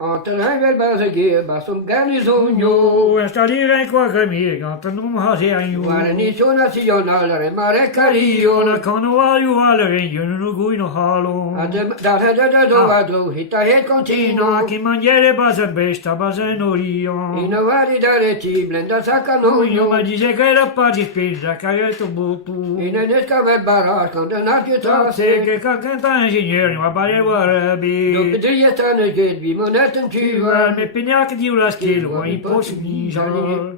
Antenavel bazage basum garnisogno. Stare qua che mi canta non ha se aiuto. Guarani sono sionale mare cario. Io con voglio alle regno non guino halo. Da dovado hita he contino. Chi mangiare base besta base norio. In vari dare ci blenda Io saccanogno. ma dice che era pagi spesa che hai tu buttu. In nesca ver baras condanati Se trase. che canta ingegnere ma pare guarbi. Do pedria stane get vi monetten tuva. Me pignac di una schilo in posto di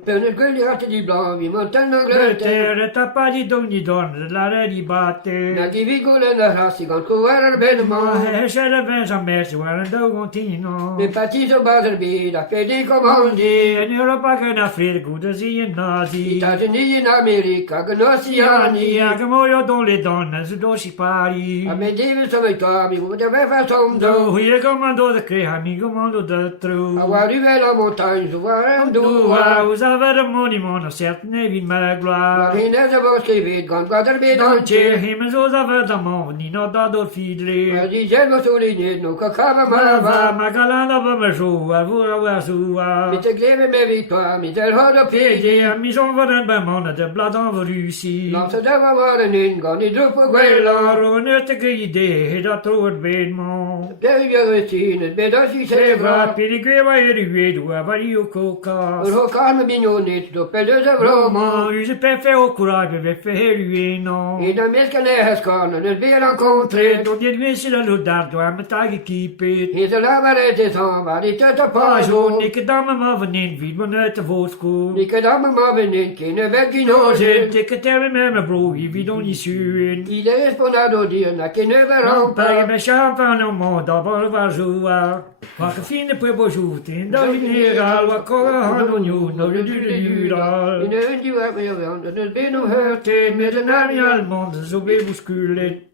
Per quelli atti di blanc vi montano Te grete. retappa di ogni donna la re di batte. Na di vigole na rassi con cover ben Ma mo. se le pensa messo guarda continuo. Mi partito baserbi da pedi comandi. In Europa che na frigo da si nati. Stati Uniti in America, gnossiani. Che muoio don le donne se do si pari. A me devi come tu, mi poteva fare tondo. Io comando da crea, mi comando da tru. A arrivare la montagna, su guarda Dua, due. usava da monimono, set nevi La magla. fine se vostri vid, con guardarbi Non non c'è, c'è. him usava da moni, no da do Ma fidli. dicevo su lì, non cacava Ma ma ma calanda va me su, a vura va su. Mi te gleve me vittoria, mi te rodo piedi. Mi son varit bij mannen, de blad av Russie. Non så det var varen in, gång i drupp och Quella quella. ronete idé, dat tror ved man. Det är ju rutinen, bedörs i sig Seva bra. pirigeva er du ved, du är varje koka. Och då kan med min unit, då pelös av Roma. Use pefe och kurage, vi fer ju eno. Innan meskan är hästskanan, en beran kontret. Då det visar det luddar, då är med tag i kipet. Inte lavare till som var i tötta Paso, paso. nikke damme ma vanin, vid man nöte vårsko. Nicke damme maven in, kine väggen Sen håsen. tycker tävla med mig bro, vi don i suen. I det esponado dirna, kine över Paghe rampa. me champagne au monde, d'abord va jouer. Qua che fine poi può giuti, da venire al cosa hanno ognuno, le dura. Inne undju är med varandra, den ben och hört. Te med den armi al mondo, så blev muskulet.